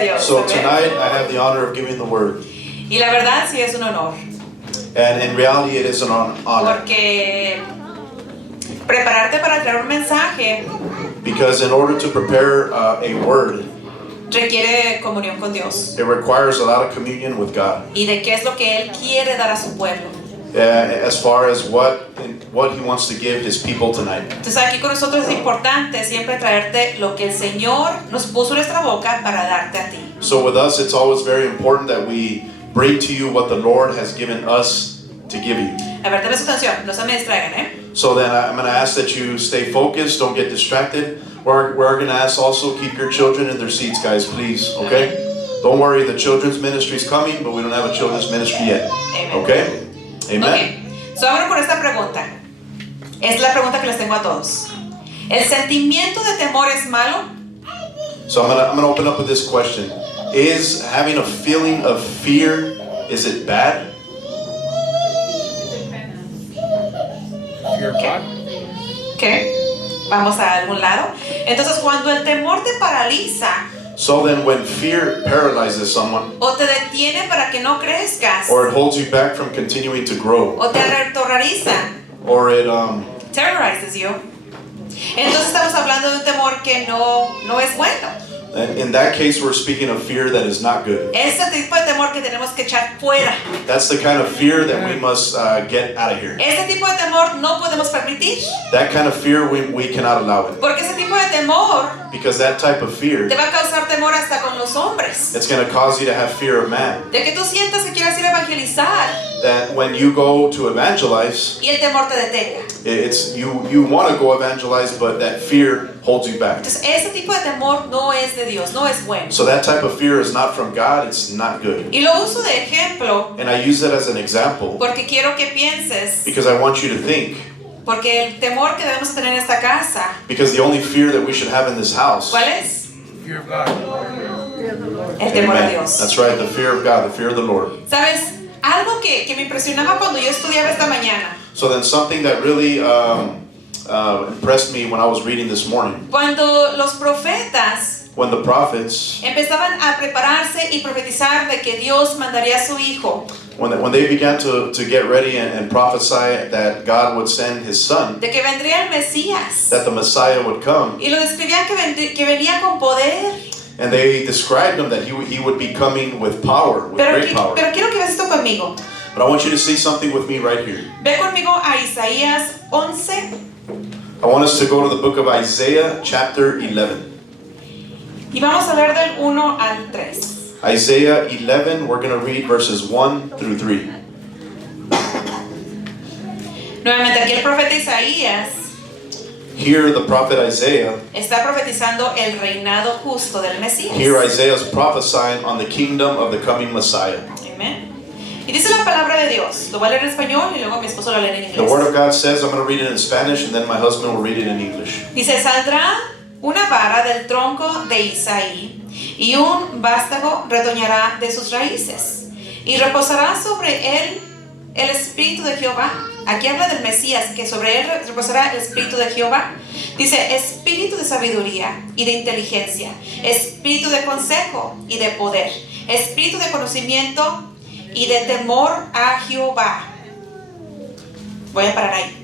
Dios. So Amén. tonight I have the honor of giving the word. Y la verdad sí es un honor, And in reality it is an honor. porque prepararte para traer un mensaje Because in order to prepare a word, requiere comunión con Dios it requires a lot of communion with God. y de qué es lo que Él quiere dar a su pueblo. As far as what He wants to give His people tonight. Entonces aquí con nosotros es importante siempre traerte lo que el Señor nos puso en nuestra boca para darte a ti. So with us, it's always very important that we bring to you what the Lord has given us to give you. A ver, dame su atención, no se me distraigan, ¿eh? So then I'm going to ask that you stay focused, don't get distracted. We're going to ask also keep your children in their seats, guys, please, okay? Don't worry, the children's ministry is coming, but we don't have a children's ministry yet, Amen. okay? Amen. Ok, so abro con esta pregunta. Es la pregunta que les tengo a todos. ¿El sentimiento de temor es malo? So I'm gonna open up with this question. Is having a feeling of fear, is it bad? Fear of God? ¿Qué? Vamos a algún lado. Entonces, cuando el temor te paraliza So then when fear paralyzes someone, o te detiene para que no crezcas or it holds you back from continuing to grow, o te aterroriza, or it terrorizes you, entonces estamos hablando de un temor que no es bueno. in that case we're speaking of fear that is not good. Ese tipo de temor que tenemos que echar fuera. That's the kind of fear that we must get out of here. Ese tipo de temor no podemos permitir, That kind of fear we cannot allow it, porque ese tipo de temor because that type of fear, te va a causar temor hasta con los hombres. it's going to cause you to have fear of man. De que tú sientas que quieras ir a evangelizar That when you go to evangelize, y el temor te detenga. it's you want to go evangelize, but that fear holds you back. Entonces, ese tipo de temor no es de Dios, no es bueno. So that type of fear is not from God, it's not good. Y lo uso de ejemplo And I use it as an example porque quiero que pienses, because I want you to think, porque el temor que debemos tener en esta casa, because the only fear that we should have in this house, ¿cuál es? Fear of God. El temor a Amen. Dios. That's right, the fear of God, the fear of the Lord. ¿Sabes? Algo que me impresionaba cuando yo estudiaba esta mañana. So then something that really impressed me when I was reading this morning, Cuando los profetas when the prophets, empezaban a prepararse y profetizar de que Dios mandaría a su hijo, when they began to get ready and prophesy that God would send His Son, de que vendría el Mesías, that the Messiah would come, y lo describían que venía con poder. and they described Him that He would be coming with power, with great power. Pero quiero que veas esto conmigo. But I want you to see something with me right here. Ve conmigo a Isaías 11 I want us to go to the book of Isaiah chapter 11. y vamos a leer del 1 al 3. Isaiah 11, we're going to read verses 1 through 3. Nuevamente aquí el profeta Isaías Here the prophet Isaiah, está profetizando el reinado justo del Mesías. here Isaiah is prophesying on the kingdom of the coming Messiah. Amén. Y dice la palabra de Dios. Lo voy a leer en español y luego mi esposo lo lee en The word inglés. of God says, I'm going to read it in Spanish and then my husband will read it in English. Dice, saldrá una vara del tronco de Isaí y un vástago retoñará de sus raíces y reposará sobre él el espíritu de Jehová. Aquí habla del Mesías, que sobre él reposará el espíritu de Jehová. Dice, espíritu de sabiduría y de inteligencia, espíritu de consejo y de poder, espíritu de conocimiento y de temor a Jehová. Voy a parar ahí.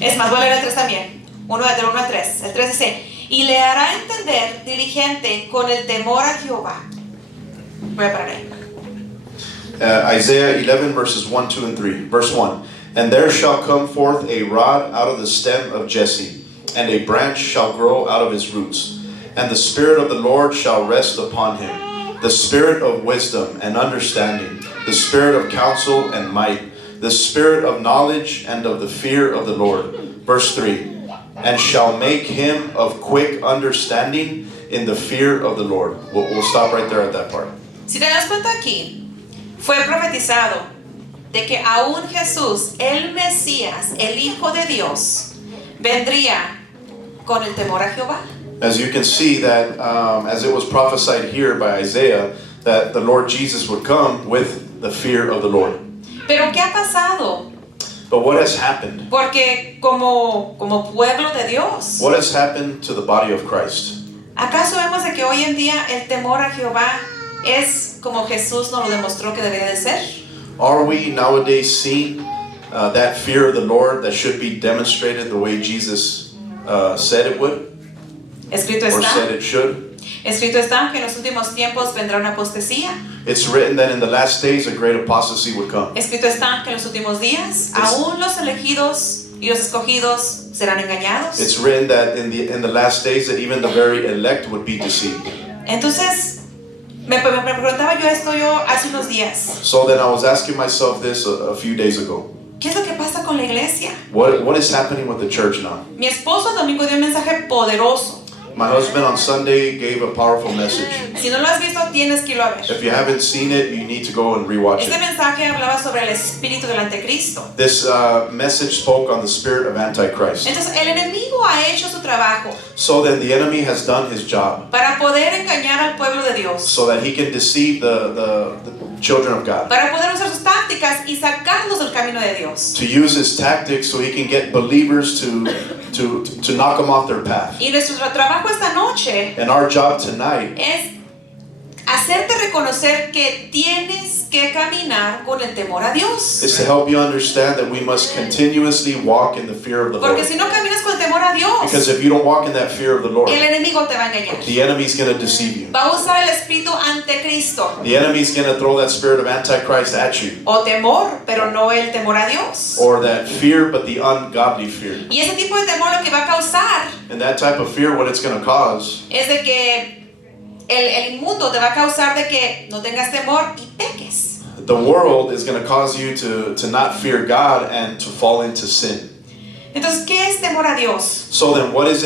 Es más, voy a leer el 3 también. Del 1 al 3. El 3 dice, y le hará entender diligente con el temor a Jehová. Voy a parar ahí. Isaiah 11 verses 1, 2, and 3. Verse 1. And there shall come forth a rod out of the stem of Jesse, and a branch shall grow out of his roots. And the Spirit of the Lord shall rest upon him, the Spirit of wisdom and understanding, the Spirit of counsel and might, the Spirit of knowledge and of the fear of the Lord. Verse 3. And shall make him of quick understanding in the fear of the Lord. We'll stop right there at that part. Si te das cuenta aquí, fue profetizado de que aún Jesús, el Mesías, el Hijo de Dios, vendría con el temor a Jehová. As you can see that as it was prophesied here by Isaiah, that the Lord Jesus would come with the fear of the Lord. Pero ¿qué ha pasado? But what has happened? Porque como pueblo de Dios, What has happened to the body of Christ? ¿Acaso vemos de que hoy en día el temor a Jehová es como Jesús nos lo demostró que debería de ser? Are we nowadays seeing that fear of the Lord that should be demonstrated the way Jesus said it would, Escrito or está, said it should? escrito está que en los últimos tiempos vendrá una apostasía. It's written that in the last days a great apostasy would come. Escrito está que en los últimos días aún los elegidos y los escogidos serán engañados. It's written that in the last days that even the very elect would be deceived. Entonces, me preguntaba yo esto hace unos días. So then I was asking myself this a few days ago. ¿Qué es lo que pasa con la iglesia? What is happening with the church now? Mi esposo el domingo dio un mensaje poderoso. My husband on Sunday gave a powerful message. Si no lo has visto, tienes que irlo a ver. If you haven't seen it, you need to go and rewatch Este it. mensaje hablaba sobre el espíritu del anticristo. This message spoke on the spirit of Antichrist. Entonces, el enemigo ha hecho su trabajo So then the enemy has done his job para poder engañar al pueblo de Dios, so that he can deceive the children of God. para poder usar sus tácticas y sacarlos del camino de Dios. To use his tactics so he can get believers to knock them off their path. Y nuestro trabajo esta noche And our job tonight es hacerte reconocer que tienes que caminar con el temor a Dios. is to help you understand that we must continuously walk in the fear of the Porque Lord. si no caminas con el temor a Dios, Because if you don't walk in that fear of the Lord, el enemigo te va a engañar. the enemy's going to deceive you. Va a usar el espíritu anticristo The enemy's going to throw that spirit of Antichrist at you. o temor, pero no el temor a Dios. Or that fear, but the ungodly fear. Y ese tipo de temor lo que va a causar And that type of fear, what it's going to cause es de que el inmundo te va a causar de que no tengas temor y peques. the world is going to cause you to not fear God and to fall into sin. Entonces, ¿qué es temor a Dios? So then what does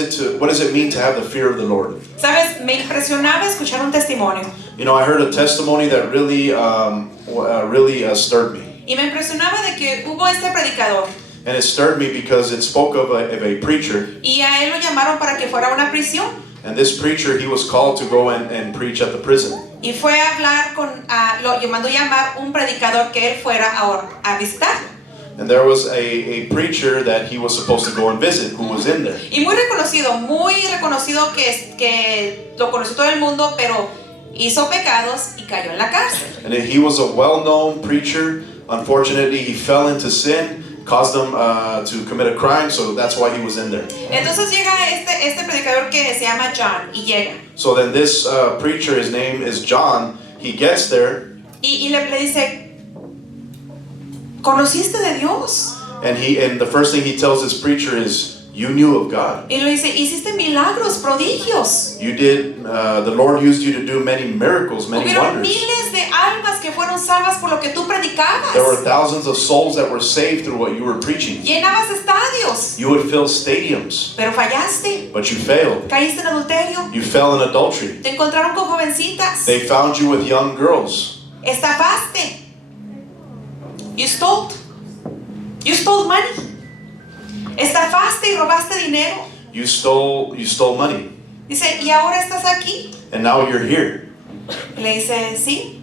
it mean to have the fear of the Lord? Sabes, me impresionaba escuchar un testimonio You know, I heard a testimony that really stirred me. y me impresionaba de que hubo este predicador And it stirred me because it spoke of a preacher. y a él lo llamaron para que fuera a una prisión And this preacher, he was called to go and preach at the prison. y fue a hablar lo mandó llamar un predicador que él fuera a visitarlo. And there was a preacher that he was supposed to go and visit who was in there. Y muy reconocido que lo conoció todo el mundo, pero hizo pecados y cayó en la cárcel. And he was a well-known preacher. Unfortunately, he fell into sin, caused them to commit a crime, so that's why he was in there. Entonces llega este predicador que se llama John y llega So then this preacher, his name is John, he gets there y le dice, ¿conociste de Dios? and the first thing he tells this preacher is, you knew of God. Y le dice, hiciste milagros, prodigios. You did, the Lord used you to do many miracles, many Hubieron wonders. miles de almas que fueron salvas por lo que tú predicabas. There were thousands of souls that were saved through what you were preaching. Llenabas estadios, You would fill stadiums, pero fallaste. but you failed. Caíste en adulterio. You fell in adultery. Te encontraron con jovencitas. They found you with young girls. Estafaste. You stole. You stole money. Estafaste y robaste dinero. You stole money, Dice, ¿y ahora estás aquí? and now you're here. Y le dice, sí.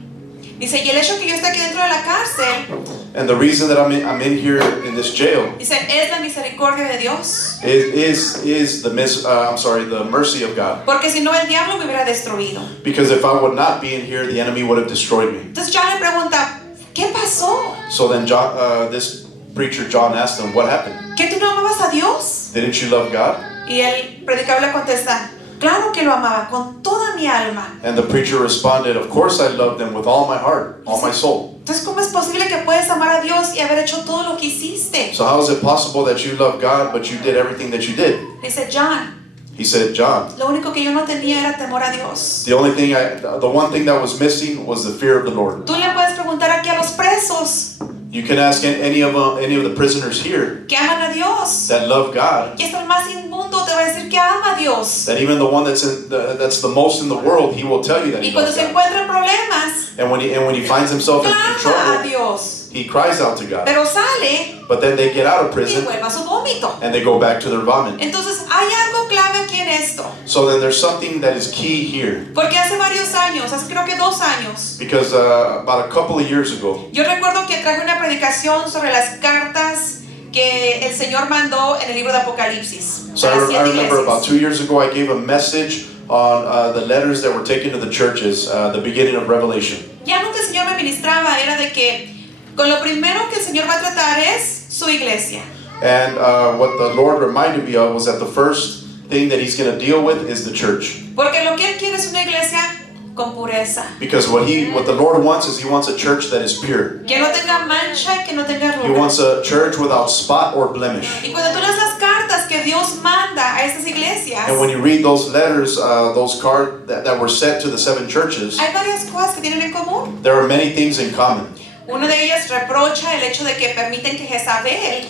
Dice, y el hecho que yo esté aquí dentro de la cárcel, And the reason that I'm in here in this jail dice, es la misericordia de Dios. is the mercy of God. Porque si no, el diablo me hubiera destruido. Because if I would not be in here, the enemy would have destroyed me. Entonces John le pregunta, ¿qué pasó? So then this preacher John asked him, what happened? ¿Que tú no amabas a Dios? Didn't you love God? Y el predicador le contesta, claro que lo amaba con toda mi alma. And the preacher responded, of course I loved him with all my heart, all my soul. Entonces, ¿cómo es posible que puedes amar a Dios y haber hecho todo lo que hiciste? So how is it possible that you love God, but you did everything that you did? Dice John, He said, John, lo único que yo no tenía era temor a Dios. the one thing that was missing was the fear of the Lord. Tú le puedes preguntar aquí a los presos You can ask any of the prisoners here que aman a Dios. that love God, Y hasta el más inmundo te va a decir que ama a Dios. that even the one that's the most in the world, he will tell you that he Y cuando loves se God. encuentra en problemas, And when he finds himself in clama a trouble, Dios. he cries out to God. Pero sale But then they get out of y prison vuelve a su vómito. and they go back to their vomit. Entonces hay algo clave aquí en esto. So then there's something that is key here. Porque hace varios años, hace creo que 2 años, Because about a couple of years ago, yo recuerdo que traje una predicación sobre las cartas que el Señor mandó en el libro de Apocalipsis. so a las I 7 remember about iglesias. 2 years ago, I gave a message on the letters that were taken to the churches, the beginning of Revelation. Ya lo que el Señor me ministraba era de que con lo primero que el Señor va a tratar es su iglesia. And what the Lord reminded me of was that the first thing that He's going to deal with is the church. Porque lo que Él quiere es una iglesia con pureza. Because what the Lord wants is He wants a church that is pure. Que no tenga mancha y que no tenga He arruga. wants a church without spot or blemish. Y cuando tú lees las cartas que Dios manda a estas iglesias, And when you read those letters, those cards that were sent to the 7 churches, hay varias cosas que tienen en común. there are many things in common. Una de ellas reprocha el hecho de que permiten que Jezabel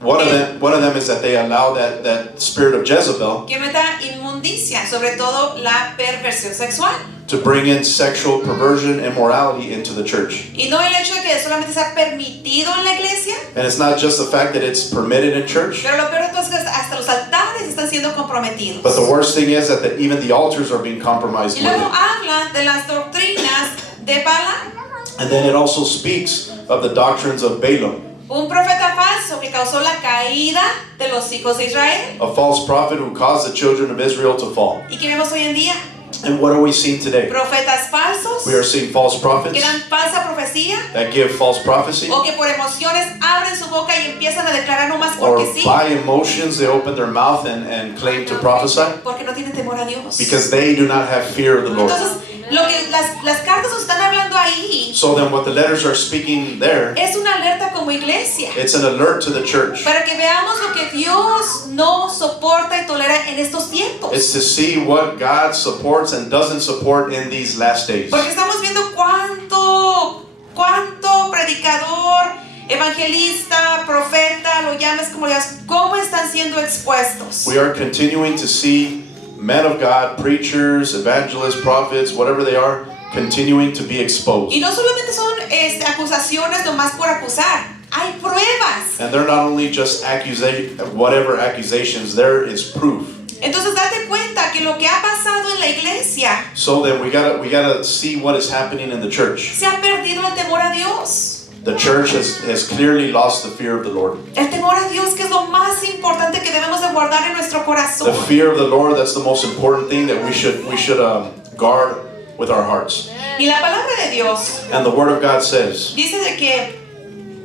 One of them is that they allow that spirit of Jezebel que meta inmundicia, sobre todo la perversión sexual. to bring in sexual perversion and morality into the church. Y no el hecho de que solamente sea permitido en la iglesia, And it's not just the fact that it's permitted in church, pero lo peor de todo es que hasta los altares están siendo comprometidos. but the worst thing is that even the altars are being compromised Y with luego it. habla de las doctrinas de Balaam, And then it also speaks of the doctrines of Balaam, un profeta falso que causó la caída de los hijos de Israel. a false prophet who caused the children of Israel to fall. ¿Y qué vemos hoy en día? And what are we seeing today? Profetas falsos We are seeing false prophets que dan falsa profecía that give false prophecy, o que por emociones abren su boca y empiezan a declarar nomás or porque sí, by emotions they open their mouth and claim to prophesy porque no tienen temor a Dios. because they do not have fear of the Lord. Entonces, lo que las cartas nos están hablando ahí So then what the letters are speaking there, es una alerta como iglesia it's an alert to the church. para que veamos lo que Dios no soporta y tolera en estos tiempos. It's to see what God supports and doesn't support in these last days. Porque estamos viendo cuánto predicador, evangelista, profeta, lo llames como le llames, cómo están siendo expuestos. We are continuing to see men of God, preachers, evangelists, prophets, whatever they are, continuing to be exposed. Y no solamente son acusaciones nomás por acusar, hay pruebas. And they're not only just whatever accusations, there is proof. Entonces date cuenta que lo que ha pasado en la iglesia So then we gotta see what is happening in the church. se ha perdido el temor a Dios. The church has clearly lost the fear of the Lord. El temor a Dios, que es lo más importante que debemos de guardar en nuestro corazón. The fear of the Lord, that's the most important thing that we should guard with our hearts. Y la palabra de Dios And the Word of God says, dice de que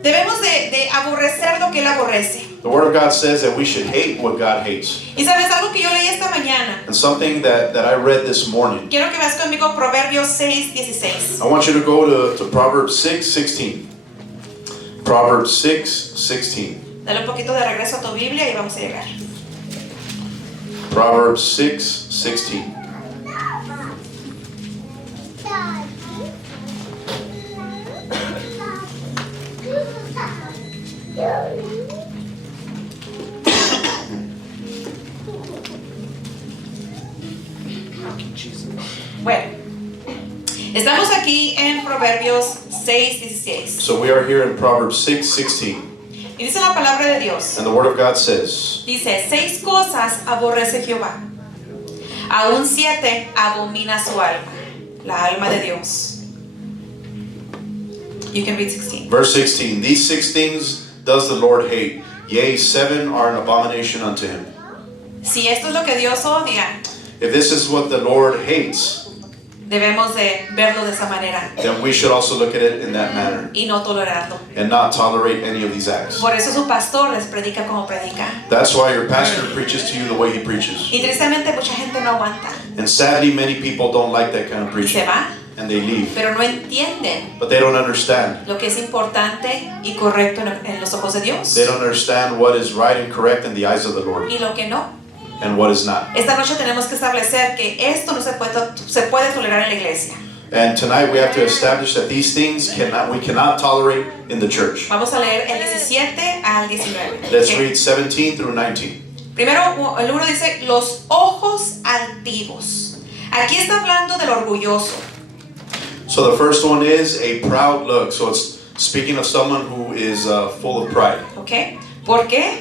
debemos de aborrecer lo que Él aborrece. the Word of God says that we should hate what God hates. Y sabes algo que yo leí esta mañana. And something that I read this morning. Quiero que veas conmigo Proverbios 6:16. I want you to go to Proverbs 6:16. Proverbs 6:16. Dale un poquito de regreso a tu Biblia y vamos a llegar. Proverbs 6:16. Bueno, estamos aquí en Proverbios 6:16. So we are here in Proverbs 6:16. Y dice la palabra de Dios. And the Word of God says, Dice, 6 cosas aborrece Jehová. Aún 7 abomina su alma. La alma de Dios. You can read 16. verse 16, these 6 things does the Lord hate. Yea, 7 are an abomination unto him. Si esto es lo que Dios odia, If this is what the Lord hates, debemos de verlo de esa manera then we should also look at it in that manner y no tolerarlo. and not tolerate any of these acts. Por eso su pastor les predica como predica. That's why your pastor preaches to you the way he preaches. Y tristemente mucha gente no aguanta And sadly, many people don't like that kind of y se preaching, va, and they leave. pero no entienden But they don't understand. lo que es importante y correcto en los ojos de Dios They don't understand what is right and correct in the eyes of the Lord y lo que no. and what is not. Esta noche tenemos que establecer que esto no se puede tolerar en la iglesia. And tonight we have to establish that these things we cannot tolerate in the church. Vamos a leer el 17 al 19. Let's Ok. read 17 through 19. Primero, el 1 dice, los ojos altivos. Aquí está hablando del orgulloso. So the first one is a proud look. So it's speaking of someone who is full of pride. ¿Ok? ¿Por qué?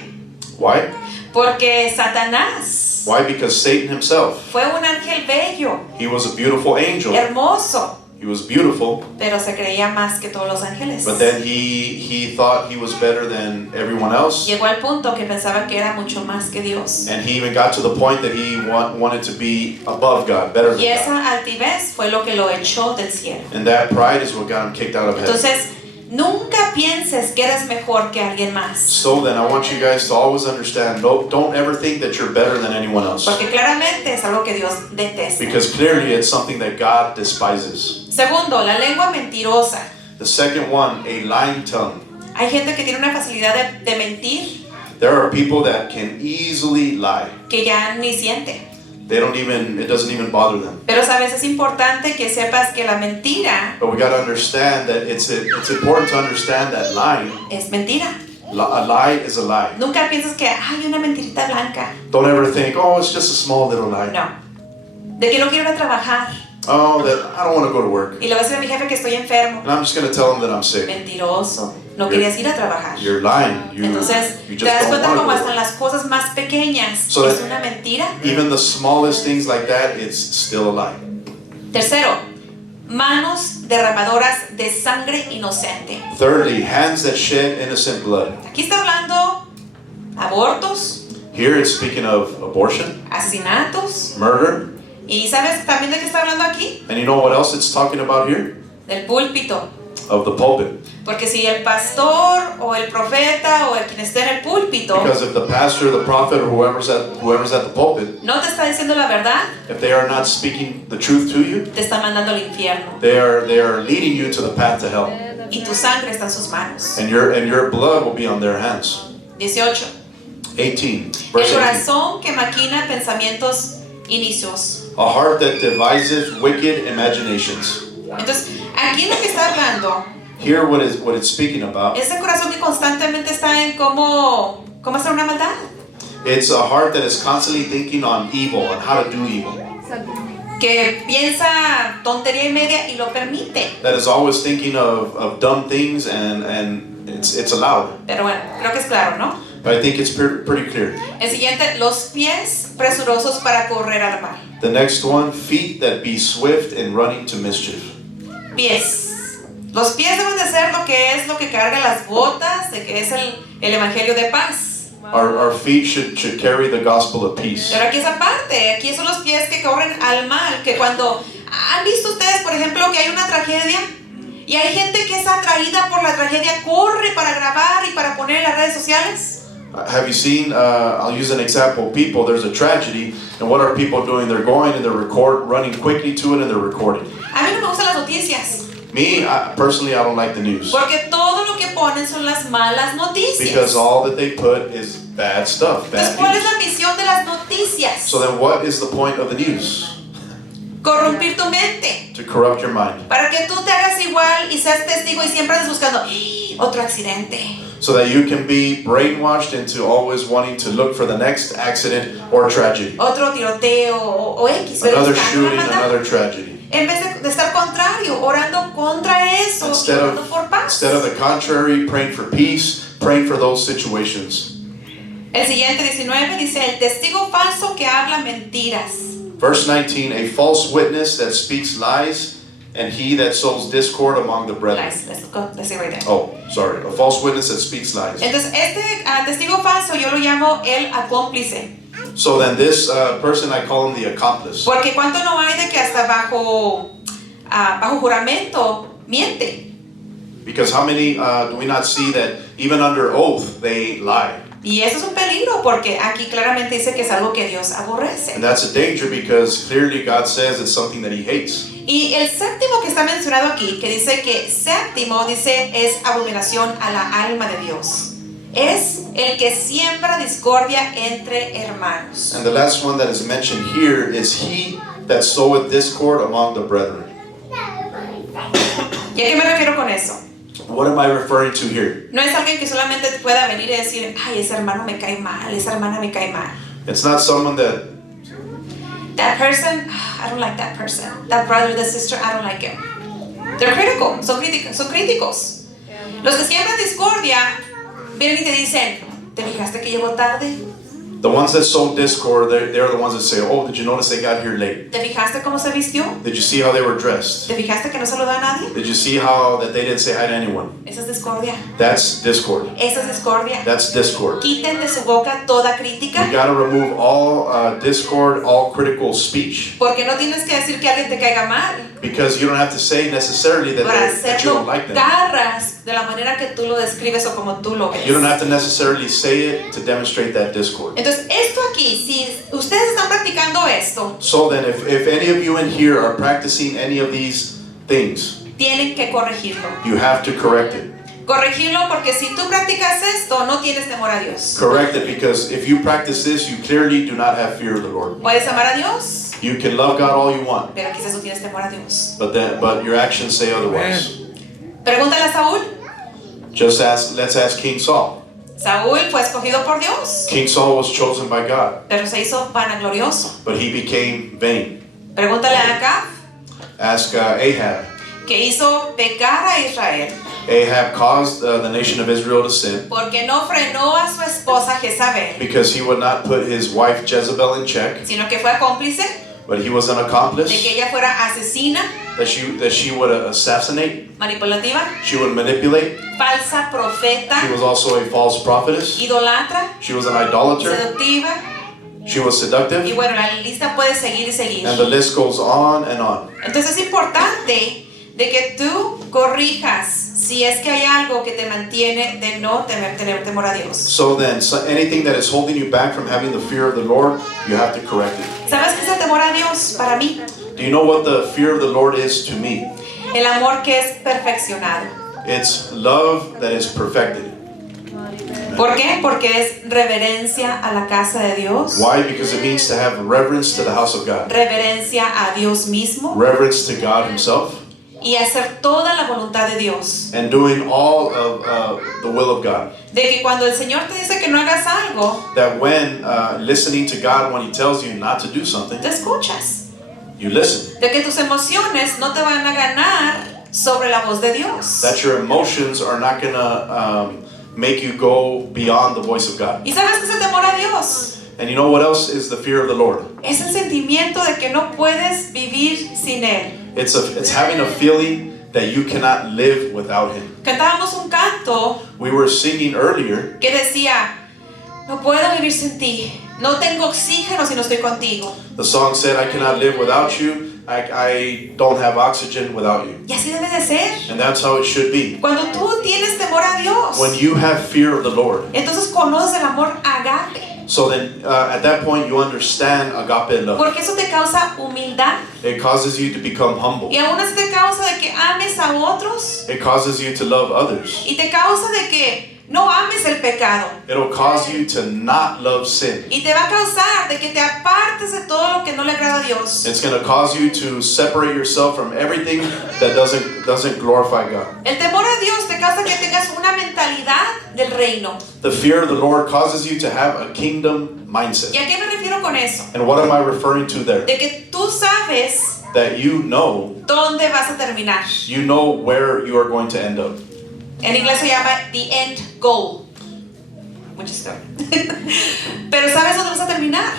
Why? Porque Satanás Why? Because Satan himself, fue un ángel bello, he was a beautiful angel. hermoso, He was beautiful, pero se creía más que todos los ángeles. but then he thought he was better than everyone else. Llegó al punto que pensaba que era mucho más que Dios. And he even got to the point that he wanted to be above God, better Y than God. esa altivez fue lo que lo echó del cielo. And that pride is what got him kicked out of heaven. Entonces, nunca pienses que eres mejor que alguien más. So then I want you guys to always understand, don't ever think that you're better than anyone else. Porque claramente es algo que Dios detesta. Because clearly it's something that God despises. Segundo, la lengua mentirosa. The second one, a lying tongue. Hay gente que tiene una facilidad de mentir There are people that can easily lie. que ya ni siente. It doesn't even bother them. Pero sabes, es importante que sepas que la mentira But we got to understand that it's important to understand that lying, es mentira. a lie is a lie. Nunca pienses que hay una mentirita blanca. Don't ever think, oh, it's just a small little lie. No. De que no quiero ir a trabajar. Oh, that I don't want to go to work. Y le voy a decir a mi jefe que estoy enfermo. And I'm just going to tell them that I'm sick. Mentiroso. No querías ir a trabajar. You're lying. Entonces, You te just das don't cuenta want como to hasta go. en las cosas más pequeñas So es that- una mentira. Even the smallest things like that, it's still a lie. Tercero, manos derramadoras de sangre inocente. Thirdly, hands that shed innocent blood. Aquí está hablando abortos, Here it's speaking of abortion, asesinatos. murder, ¿Y sabes también de qué está hablando aquí? and you know what else it's talking about here? Del púlpito. Of the pulpit. Porque si el pastor o el profeta o el quien esté en el púlpito Because if the pastor, the prophet, or whoever's at the pulpit, no te está diciendo la verdad, if they are not speaking the truth to you, te está mandando al infierno. they are leading you to the path to hell, Y tu sangre está en sus manos. and your blood will be on their hands. 18. 18, El verse 18. corazón que maquina pensamientos inicios. A heart that deviseth wicked imaginations. Entonces, aquí lo que está hablando, Here, what it's speaking about, ese corazón que constantemente está en cómo hacer una maldad. it's a heart that is constantly thinking on evil and how to do evil. Que piensa tontería y media y lo permite. That is always thinking of dumb things, and it's allowed. Pero bueno, creo que es claro, ¿no? But I think it's pretty clear. El siguiente, los pies presurosos para correr al mal. The next one, feet that be swift in running to mischief. Pies. Los pies deben de ser lo que carga las botas, de que es el evangelio de paz. Our feet should carry the gospel of peace. Pero aquí esa parte, aquí son los pies que corren al mal, que cuando han visto ustedes, por ejemplo, que hay una tragedia y hay gente que es atraída por la tragedia, corre para grabar y para poner en las redes sociales. Have you seen, I'll use an example, people, there's a tragedy, and what are people doing? They're going and they're running quickly to it and they're recording. A mí no me gustan las noticias, Me, personally, I don't like the news. porque todo lo que ponen son las malas noticias. Because all that they put is bad stuff, Entonces, bad ¿cuál es news. la misión de las noticias? So then what is the point of the news? Corrompir tu mente, To corrupt your mind. para que tú te hagas igual y seas testigo y siempre andes buscando otro accidente, So that you can be brainwashed into always wanting to look for the next accident or tragedy. otro tiroteo o X, pero Another buscando la shooting, maldad. another tragedy. En vez de estar contrario, orando contra eso, y Instead orando por paz. Instead of the contrary, praying for peace, praying for those situations. El siguiente 19 dice, el testigo falso que habla mentiras. Verse 19, a false witness that speaks lies, and he that sows discord among the brethren. Let's see right there. Oh, sorry. A false witness that speaks lies. Entonces, testigo falso yo lo llamo el acómplice. So then this person, I call him the accomplice. Porque cuánto no hay de que hasta bajo juramento miente. Because how many do we not see that even under oath they lie? Y eso es un peligro porque aquí claramente dice que es algo que Dios aborrece. And that's a danger because clearly God says it's something that he hates. Y el séptimo que está mencionado aquí, que dice que séptimo, dice, es abominación a la alma de Dios. Es el que siembra discordia entre hermanos. And the last one that is mentioned here is he that soweth discord among the brethren. ¿Y a qué me refiero con eso? What am I referring to here? No es alguien que solamente pueda venir y decir, ay, ese hermano me cae mal, esa hermana me cae mal. It's not someone that, That person, I don't like that person. That brother, that sister, I don't like him. They're critical, son críticos. Los que siembran discordia vienen y te dicen, ¿te fijaste que llegó tarde? The ones that sow discord, they're the ones that say, oh, did you notice they got here late? ¿Te fijaste cómo se vistió? Did you see how they were dressed? ¿Te fijaste que no saludó a nadie? Did you see how that they didn't say hi to anyone? Esa es discordia. That's discord. Esa es discordia. That's discord. Quiten de su boca toda crítica. You gotta remove all discord, all critical speech. Porque no tienes que decir que alguien te caiga mal. Because you don't have to say necessarily that, Para that you hacerlo don't like them. garras de la manera que tú lo describes o como tú lo ves. You don't have to necessarily say it to demonstrate that discord. Entonces, esto aquí, si ustedes están practicando esto, So then, if any of you in here are practicing any of these things, tienen que corregirlo. you have to correct it. Corregirlo porque si tú practicas esto, no tienes temor a Dios. Correct it, because if you practice this, you clearly do not have fear of the Lord. Puedes amar a Dios, You can love God all you want, pero quizás no tienes temor a Dios. but your actions say otherwise. Pregúntale a Saúl. Let's ask King Saul. Saúl fue escogido por Dios, King Saul was chosen by God, pero se hizo vanaglorioso. but he became vain. Pregúntale a Acab, Ask Ahab. que hizo pecar a Israel, Ahab caused the nation of Israel to sin porque no frenó a su esposa Jezabel, because he would not put his wife Jezebel in check, sino que fue cómplice but he was an de accomplice, que ella fuera asesina, that she would assassinate, manipulativa, she would manipulate. falsa She profeta, was also a false prophetess. idolatra, She was an idolater. seductiva, She was y seductive. bueno, la lista puede seguir y seguir. And the list goes on and on. Entonces es importante de que tú corrijas si es que hay algo que te mantiene de no tener temor a Dios. So then, anything that is holding you back from having the fear of the Lord, you have to correct it. ¿Sabes qué es el temor a Dios para mí? Do you know what the fear of the Lord is to me? El amor que es perfeccionado. It's love that is perfected. ¿Por qué? Porque es reverencia a la casa de Dios, Why? Because it means to have reverence to the house of God, reverencia a Dios mismo reverence to God Himself, y hacer toda la voluntad de Dios. and doing all of the will of God. De que cuando el Señor te dice que no hagas algo, That when listening to God when He tells you not to do something, te escuchas. you listen. De que tus emociones no te van a ganar sobre la voz de Dios. That your emotions are not gonna make you go beyond the voice of God. ¿Y sabes qué es el temor a Dios? And you know what else is the fear of the Lord? Es el sentimiento de que no puedes vivir sin Él. It's having a feeling that you cannot live without Him. Cantábamos un canto We were singing earlier, que decía, no puedo vivir sin ti, no tengo oxígeno si no estoy contigo. the song said, I cannot live without you, I don't have oxygen without you. Y así debe de ser. And that's how it should be. Cuando tú tienes temor a Dios, When you have fear of the Lord, entonces conoces el amor agape, so then at that point you understand agape love. porque eso te causa humildad It causes you to become humble. y aún así te causa de que ames a otros It causes you to love others. y te causa de que no ames el pecado. It'll cause you to not love sin. Y te va a causar de que te apartes de todo lo que no le agrada a Dios. It's going to cause you to separate yourself from everything that doesn't glorify God. El temor a Dios te causa que tengas una mentalidad del reino. The fear of the Lord causes you to have a kingdom ¿Y mindset. a qué me refiero con eso? And what am I referring to there? De que tú sabes That you know dónde vas a terminar. where you are going to end up. En inglés se llama the end goal. Mucha historia. Pero sabes dónde vas a terminar.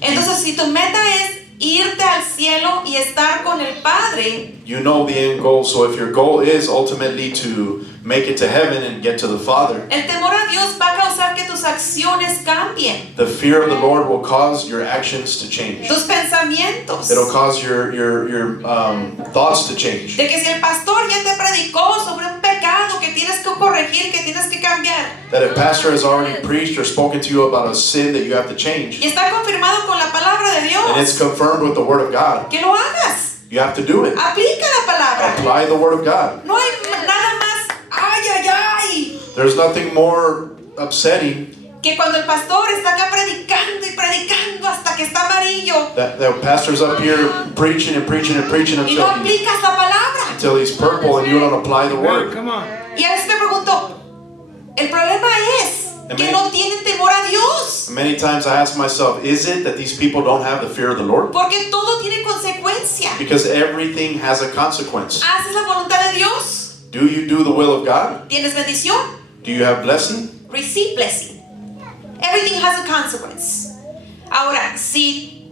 Entonces, si tu meta es irte al cielo y estar con el Padre, You know the end goal. So if your goal is ultimately to make it to heaven and get to the Father, el temor a Dios va a causar que tus acciones cambien, the fear of the Lord will cause your actions to change. tus pensamientos. It'll cause your thoughts to change. De que si el pastor ya te predicó sobre un pecado que tienes que corregir, que tienes que cambiar, That if pastor has already preached or spoken to you about a sin that you have to change, y está confirmado con la palabra de and it's Dios, confirmed with the Word of God, que lo hagas. you have to do it. Aplica la palabra. Apply the Word of God. No hay nada más, ay, ay, ay, There's nothing more upsetting que cuando el pastor está acá predicando y predicando hasta que está amarillo that pastor's up here preaching and preaching and preaching y no aplicas la palabra. until he's purple and you don't apply the Hey, Word. come on. Y a veces me pregunto, el problema es que no tienen temor a Dios, Many times I ask myself, is it that these people don't have the fear of the Lord? porque todo tiene consecuencia. Because everything has a consequence. ¿Haces la voluntad de Dios? Do you do the will of God? ¿Tienes bendición? Do you have blessing? Receive blessing. Everything has a consequence. Ahora, si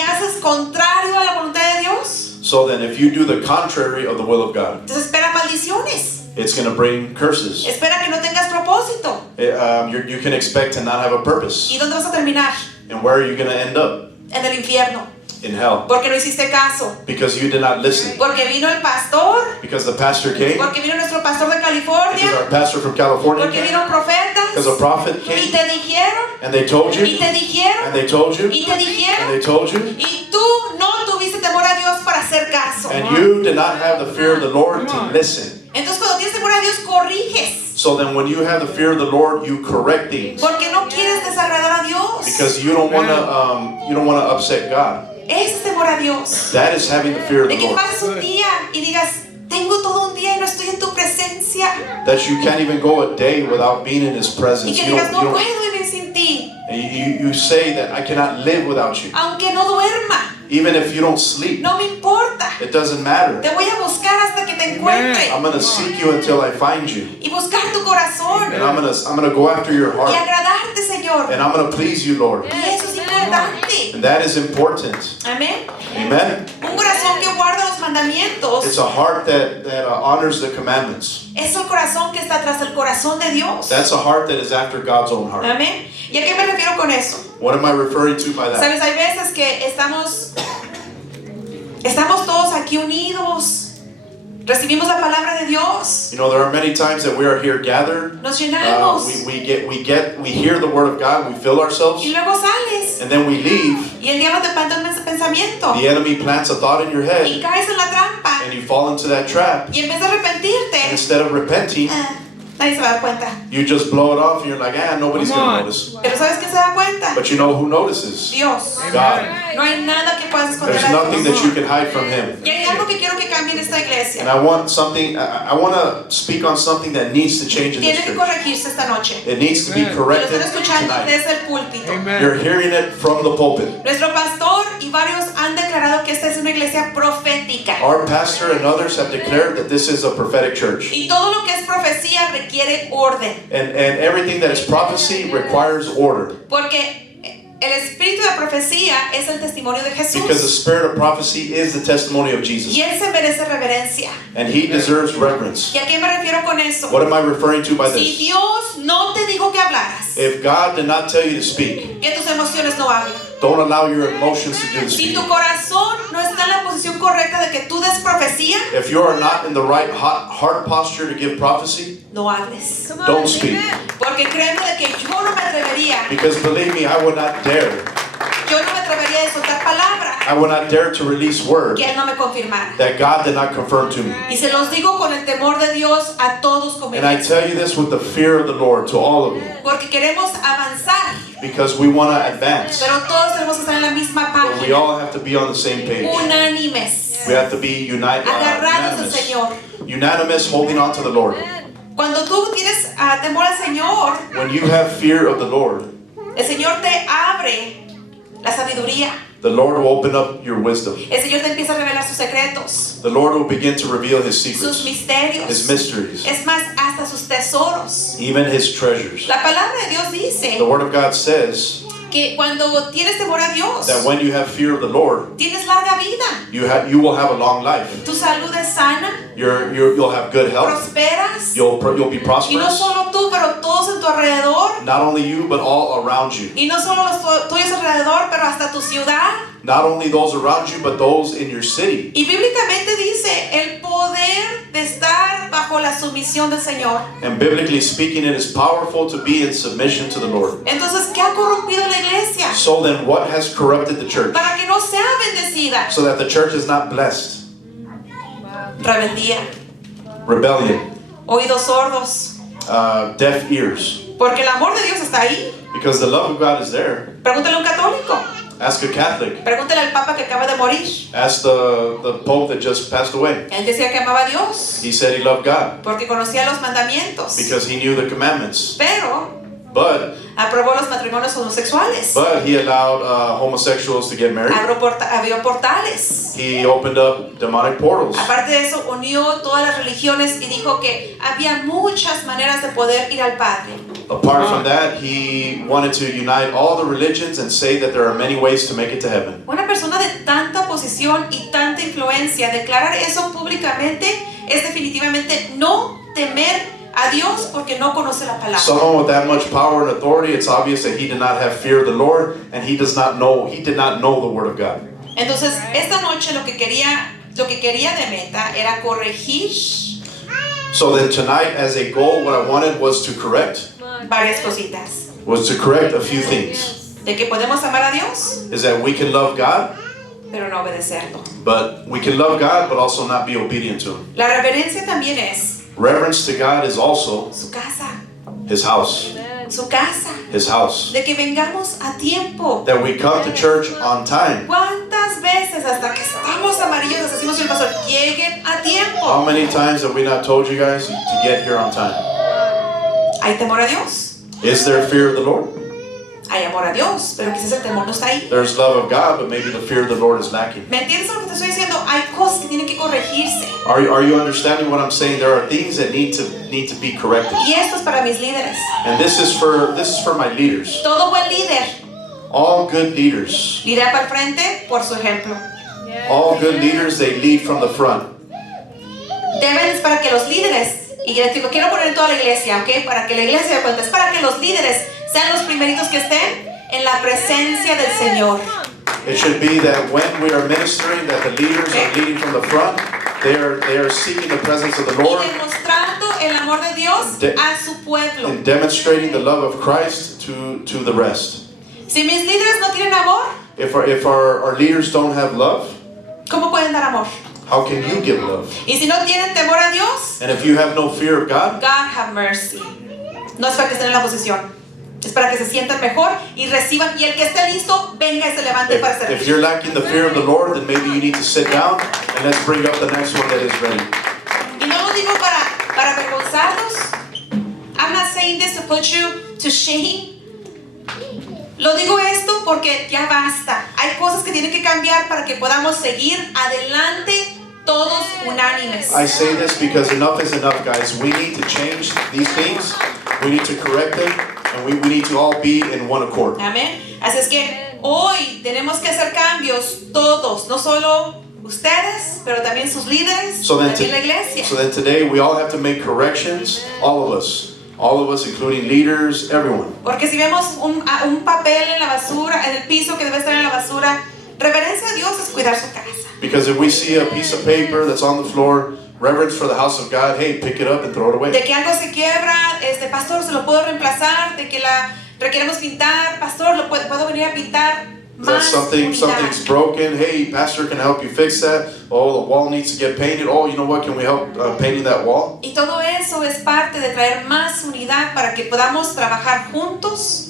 haces contrario a la voluntad de Dios, So then if you do the contrary of the will of God, entonces espera maldiciones. it's going to bring curses. Espera que no tengas propósito. You can expect to not have a purpose. ¿Y dónde vas a terminar? And where are you going to end up? En el infierno. In hell. Porque no hiciste caso. Because you did not listen. Porque vino el pastor. Because the pastor came. Porque vino nuestro pastor de Because California. our pastor from California Porque came. vino profetas. Because a prophet Y came. te dijeron. And they told Y you. te dijeron. And they told you. Y te And dijeron. they told you. Y tú no tuviste temor a Dios para hacer caso. And you did not have the fear of the Lord to listen. Entonces cuando tienes temor a Dios, corriges. So then when you have the fear of the Lord, you correct things. Porque no quieres desagradar a Dios. Because you don't want to upset God. Ese es temor a Dios. That is having the fear of De the que Lord. pases un día y digas, tengo todo un día y no estoy en tu presencia. That you can't even go a day without being in His Y presence. que You digas, no don't, puedo vivir sin ti. you say that I cannot live without you. Aunque no duerma, Even if you don't sleep, no me importa. it doesn't matter. Te voy a buscar hasta que te encuentre. I'm going to seek you until I find you. Y buscar tu corazón. And I'm going to go after your Y heart. agradarte, Señor. And I'm going to please you, Lord. Y eso es importante. And that is important. Amén. Amen. Un corazón que guarda los mandamientos It's a heart that honors the commandments. es el corazón que está tras el corazón de Dios. That's a heart that is after God's own heart. Amén. ¿Y a qué me refiero con eso? What am I referring to by that? Sabes, hay veces que estamos todos aquí unidos. Recibimos la palabra de Dios. You know, there are many times that we are here gathered. Nos llenamos. We hear the word of God, we fill ourselves, Y luego sales. and then we leave. Y el diablo te planta un pensamiento. The enemy plants a thought in your Y head, caes en la trampa. and you fall into that trap. Y en vez de arrepentirte, And instead of repenting, nadie se va a dar cuenta. you just blow it off, and you're like, nobody's Come going on. to notice. Pero ¿sabes quién se da cuenta? But you know who notices? Dios. God. No hay nada que puedas esconder There's a nothing Dios. that you can hide from Him. Y hay algo que quiero que cambie en esta And iglesia. I want to speak on something that needs to change in this Tiene que church. corregirse esta noche. It needs to be Y lo corrected están escuchando tonight. desde el púlpito. You're Amen. hearing it from the pulpit. Nuestro pastor y varios han declarado que esta es una iglesia profética. Our pastor and others have declared that this is a prophetic church. Y todo lo que es profecía requiere orden. And everything that is prophecy requires order. Porque el espíritu de profecía es el testimonio de Because the Jesús. spirit of prophecy is the testimony of Jesus. Y él se merece reverencia. And He deserves reverence. ¿Y a qué me refiero con eso? What am I referring to by Si this? Dios no te dijo que hablaras, If God did not tell you to speak, que tus emociones no hablen. don't allow your emotions to do the Si speaking. tu corazón no está en la posición correcta de que tú des profecía, If you are not in the right heart posture to give prophecy, no hables. don't speak. Porque créeme de que yo no me atrevería, Because believe me, I would not dare. yo no me atrevería de soltar palabra I would not dare to release word que él no me confirmara. that God did not confirm to me. Y se los digo con el temor de Dios a todos como And I iglesia, tell you this with the fear of the Lord to all of you. porque queremos avanzar, Because we want to advance. pero todos tenemos que estar en la misma But we página, all have to be on the same page. unánimes, We have to be agarrados del unanimous. Señor. Unanimous, holding on to the Lord. Cuando tú tienes temor al Señor, When you have fear of the Lord, el Señor te abre la sabiduría. the Lord will open up your wisdom. El Señor te empieza a revelar sus secretos, The Lord will begin to reveal His sus secrets, misterios, His mysteries, es más, hasta sus tesoros. even His treasures. La palabra de Dios dice The Word of God says que cuando tienes temor a Dios, that when you have fear of the Lord, tienes larga vida, you will have a long life. tu salud es sana, You'll have good health. prosperas, You'll be y no prosperous. solo tú, pero todos en tu alrededor, Not only you, but all around you. y no solo los tuyos alrededor, pero hasta tu ciudad. Not only those around you, but those in your city. Y bíblicamente dice el poder de estar bajo la sumisión del Señor. And biblically speaking, it is powerful to be in submission to the Lord. Entonces, ¿qué ha corrompido la iglesia? So then, what has corrupted the church? Para que no sea bendecida. So that the church is not blessed. Rebeldía, Rebellion, oídos sordos, deaf ears. porque el amor de Dios está ahí. Because the love of God is there. Pregúntale a un católico, Ask a Catholic. pregúntale al Papa que acaba de morir. Ask the Pope that just passed away. Él decía que amaba a Dios, He said he loved God porque conocía los mandamientos, because he knew the commandments. pero But aprobó los matrimonios homosexuales, he allowed homosexuals to get married. abrió portales. He opened up demonic portals. Aparte de eso, unió todas las religiones y dijo que había muchas maneras de poder ir al Padre. Apart from that, he wanted to unite all the religions and say that there are many ways to make it to heaven. Una persona de tanta posición y tanta influencia, declarar eso públicamente es definitivamente no temer a Dios porque no conoce la palabra. Someone with that much power and authority, it's obvious that he did not have fear of the Lord, and he did not know the Word of God. Entonces, esta noche lo que quería de meta era corregir So then tonight, as a goal, what I wanted was to correct varias cositas. a few things. De que podemos amar a Dios, Is that we can love God, pero no obedecerlo. but we can love God, but also not be obedient to Him. La reverencia también es Reverence to God is also su casa, His house. su casa. His house. De que vengamos a tiempo. That we come to church on time. ¿Cuántas veces hasta que estamos amarillos les decimos al pastor, lleguen a How tiempo? many times have we not told you guys to get here on time? ¿Hay temor a Dios? Is there fear of the Lord? Hay amor a Dios, pero quizás el temor no está ahí. There's love of God, but maybe the fear of the Lord is lacking. ¿Me entiendes lo que te estoy diciendo? Hay cosas que tienen que corregirse. Are you understanding what I'm saying? There are things that need to be corrected. Y esto es para mis líderes. And this is for my leaders. Todo buen líder All good leaders. lidera para el frente por su ejemplo. All good leaders, they lead from the front. Deben, es para que los líderes, y les digo, quiero poner en toda la iglesia, ¿ok? Para que la iglesia se dé cuenta, es para que los líderes sean los primeritos que estén en la presencia del Señor. It should be that when we are ministering, that the leaders are leading from the front. They are seeking the presence of the Y Lord demostrando el amor de Dios a su pueblo. and demonstrating the love of Christ to the rest. Si mis líderes no tienen amor, If our leaders don't have love, ¿cómo pueden dar amor? how can you give love? Y si no tienen temor a Dios, And if you have no fear of God, God have mercy. No es para que estén en la posición, es para que se sientan mejor y reciban. Y el que esté listo, venga y se levante para if servir. you're lacking the fear of the Lord, then maybe you need to sit down and let's bring up the next one that is ready. Y no lo digo para avergonzarlos. I'm not saying this to put you to shame. Lo digo esto porque ya basta. Hay cosas que tienen que cambiar para que podamos seguir adelante todos unánimes. I say this because enough is enough, guys. We need to change these things. We need to correct them, and we need to all be in one accord. Amén. Así es que hoy tenemos que hacer cambios todos, no solo ustedes, pero también sus líderes, So then, también la iglesia. so then today we all have to make corrections, all of us, including leaders, everyone. Porque si vemos un papel en la basura, en el piso que debe estar en la basura, reverencia a Dios es cuidar su casa. Because if we see a piece of paper that's on the floor, reverence for the house of God, hey, pick it up and throw it away. De que algo se quiebra, pastor, se lo puedo reemplazar, de que la requeremos pintar, pastor, puedo venir a pintar That más something's unidad. broken, hey, pastor can help you fix that. Oh, the wall needs to get painted. Oh, you know what, can we help painting that wall? Y todo eso es parte de traer más unidad para que podamos trabajar juntos.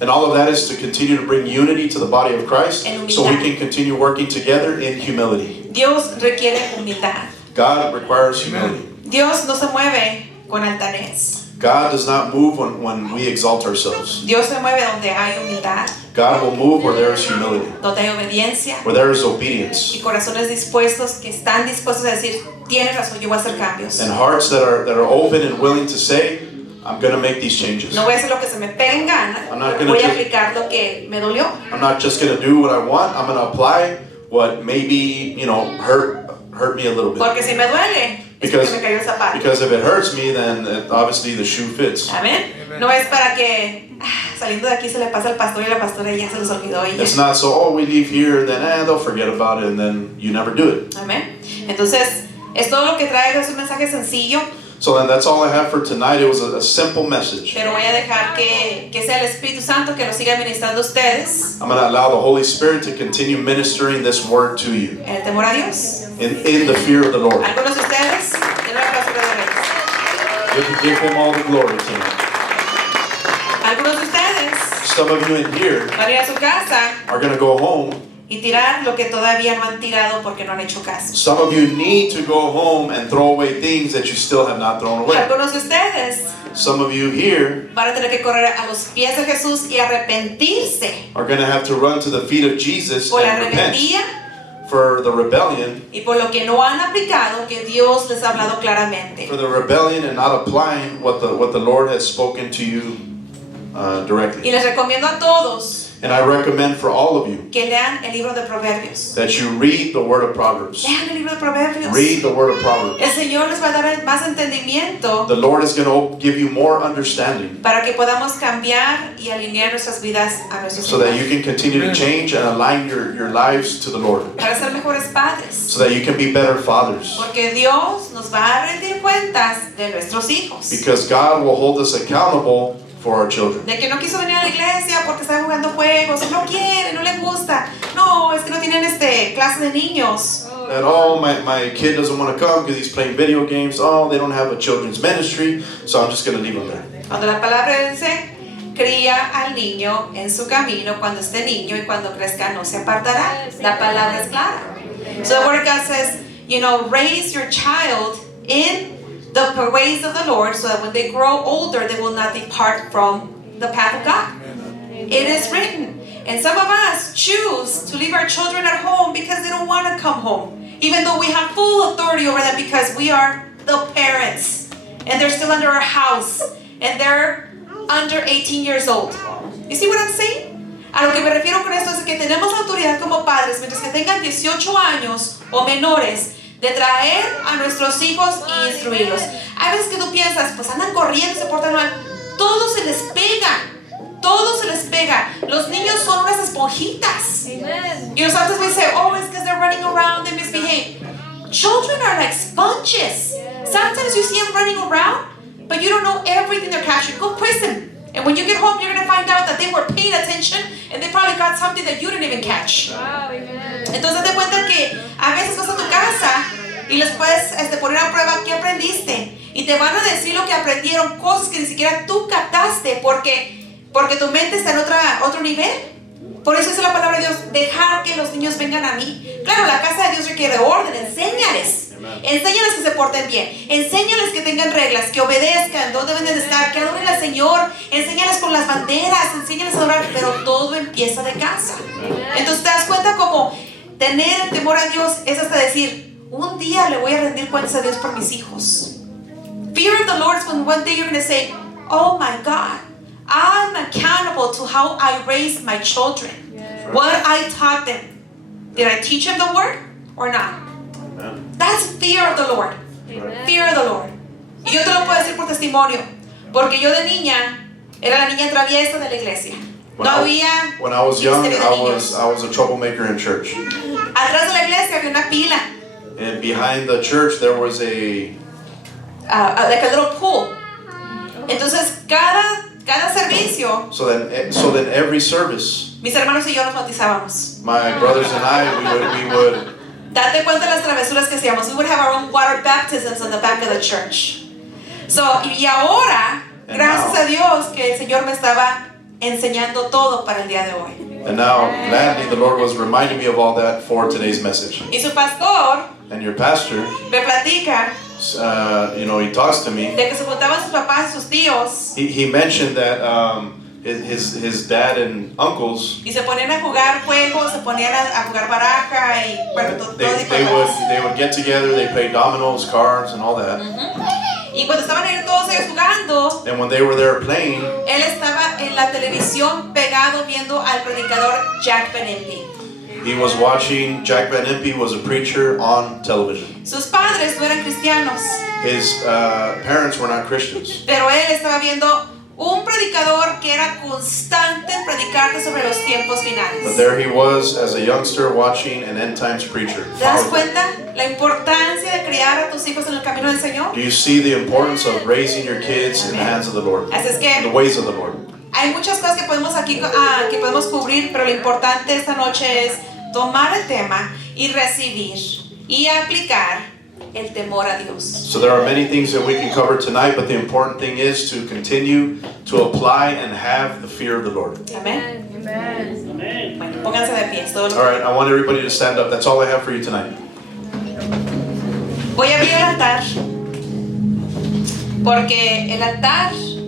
And all of that is to continue to bring unity to the body of Christ, En so we humildad. can continue working together in humility. Dios requiere humildad. God requires humility. Dios no se mueve con altanez. God does not move when we exalt ourselves. Dios se mueve donde hay humildad, God will move where there is humility, donde hay obediencia where there is obedience, y corazones dispuestos que están dispuestos a decir, tienes razón, yo voy a hacer cambios. and hearts that are open and willing to say, I'm going to make these changes. No voy a hacer lo que se me pegue en gana, I'm not gonna voy a do- aplicar lo que me dolió. I'm not just going to do what I want. I'm going to apply what maybe, hurt me a little bit. Porque si me duele, es porque me cayó el zapato. Because if it hurts me, then obviously the shoe fits. Amén. No es para que saliendo de aquí se le pasa al pastor y la pastora y ya se los olvidó y It's ya. not so, we leave here and then they'll forget about it and then you never do it. Amén. Entonces, es todo lo que traigo, es un mensaje sencillo, So then that's all I have for tonight. It was a simple message. pero voy a dejar que sea el Espíritu Santo que lo siga ministrando a ustedes. I'm going to allow the Holy Spirit to continue ministering this word to you El temor a Dios. in the fear of the Lord. Algunos de ustedes, denle un aplauso a Reyes. Give him all the glory tonight. Algunos de ustedes Some of you in here van a ir a su casa are going to go home. y tirar lo que todavía no han tirado porque no han hecho caso. Some of you need to go home and throw away things that you still have not thrown away. Algunos de ustedes Some of you here van a tener que correr a los pies de Jesús y arrepentirse are going to have to run to the feet of Jesus por la and repent rebeldía for the rebellion, y por lo que no han aplicado que Dios les ha hablado claramente. and not applying what the Lord has spoken to you Y directly. les recomiendo a todos And I recommend for all of you que lean el libro de Proverbios. that you read the word of Proverbs. Lean el libro de Proverbios. Read the word of Proverbs. El Señor les va a dar más entendimiento The Lord is going to give you more understanding para que podamos cambiar y alinear nuestras vidas a nuestros so that hijos. you can continue to change and align your lives to the Lord, Para ser mejores padres. so that you can be better fathers. Porque Dios nos va a rendir cuentas de nuestros hijos. Because God will hold us accountable for our children. De que no quiso venir a la iglesia porque está jugando juegos, o no quiere, no le gusta. No, es que no tienen clase de niños. That, oh, my kid doesn't want to come because he's playing video games. Oh, they don't have a children's ministry, so I'm just going to leave him there. Cuando la palabra dice, cría al niño en su camino cuando esté niño y cuando crezca no se apartará. La palabra es clara. So the word of God says, raise your child in the ways of the Lord so that when they grow older, they will not depart from the path of God. It is written. And some of us choose to leave our children at home because they don't want to come home, even though we have full authority over them because we are the parents and they're still under our house and they're under 18 years old. You see what I'm saying? A lo que me refiero con esto es que tenemos autoridad como padres mientras que tengan 18 años o menores de traer a nuestros hijos y instruirlos. Hay veces que tú piensas, pues andan corriendo, se portan mal. Todo se les pega. Todo se les pega. Los niños son unas esponjitas. Amen. Sometimes we say, oh, it's because they're running around, they misbehave. Children are like sponges. Sometimes you see them running around, but you don't know everything they're catching. Go quiz them. And when you get home, you're going to find out that they were paying attention and they probably got something that you didn't even catch. Wow, amen. Entonces te cuenta que a veces vas a tu casa y les puedes poner a prueba qué aprendiste. Y te van a decir lo que aprendieron, cosas que ni siquiera tú captaste porque tu mente está en otro nivel. Por eso dice la palabra de Dios, dejar que los niños vengan a mí. Claro, la casa de Dios requiere orden, enséñales. Enséñales que se porten bien, enséñales que tengan reglas, que obedezcan, dónde deben de estar, que adoren al Señor, enséñales con las banderas, enséñales a adorar, pero todo empieza de casa. Entonces te das cuenta como tener el temor a Dios es hasta decir, un día le voy a rendir cuentas a Dios por mis hijos. Fear of the Lord is when one day you're going to say, oh my God, I'm accountable to how I raised my children, what I taught them. Did I teach them the word or not? That's fear of the Lord. Fear of the Lord. Y yo te lo puedo decir por testimonio, porque yo de niña era la niña traviesa de la iglesia. No había When I was young, ministerio de niños. I was a troublemaker in church. Atrás de la iglesia había una pila, And behind the church, there was a like a little pool. Entonces cada servicio, so then every service, mis hermanos y yo nos bautizábamos. my brothers and I, we would Date cuenta de las travesuras que hacíamos. We would have our own water baptisms on the back of the church. Y ahora, And gracias now- a Dios que el Señor me estaba enseñando todo para el día de hoy. and now gladly the Lord was reminding me of all that for today's message. Y su pastor And your pastor, me platica he talks to me. de que se juntaban sus papás y sus tíos He mentioned that his dad and uncles, y se ponían a jugar juegos, se ponían a jugar baraja y bueno, todo tipo de cosas. they would get together, they play dominoes, cards, and all that. Y cuando estaban ahí todos ellos jugando, And when they were there playing, él estaba en la televisión pegado viendo al predicador Jack Ben Impe. he was watching. Jack Van Impe was a preacher on television. Sus padres no eran cristianos, His parents were not Christians, pero él estaba viendo un predicador que era constante en predicarte sobre los tiempos but finales. there he was as a youngster watching an end times preacher. ¿Te das cuenta la importancia de criar a tus hijos en el camino del Señor? Do you see the importance of raising your kids in the hands of the Lord, Así es in que the ways of the Lord? hay muchas cosas que podemos que podemos cubrir, pero lo importante esta noche es tomar el tema y recibir y aplicar el temor a Dios. So there are many things that we can cover tonight, but the important thing is to continue to apply and have the fear of the Lord. Amén. Amen. Bueno, pónganse de pie. Todo lo All right, I want everybody to stand up. That's all I have for you tonight. Voy a abrir el altar porque el altar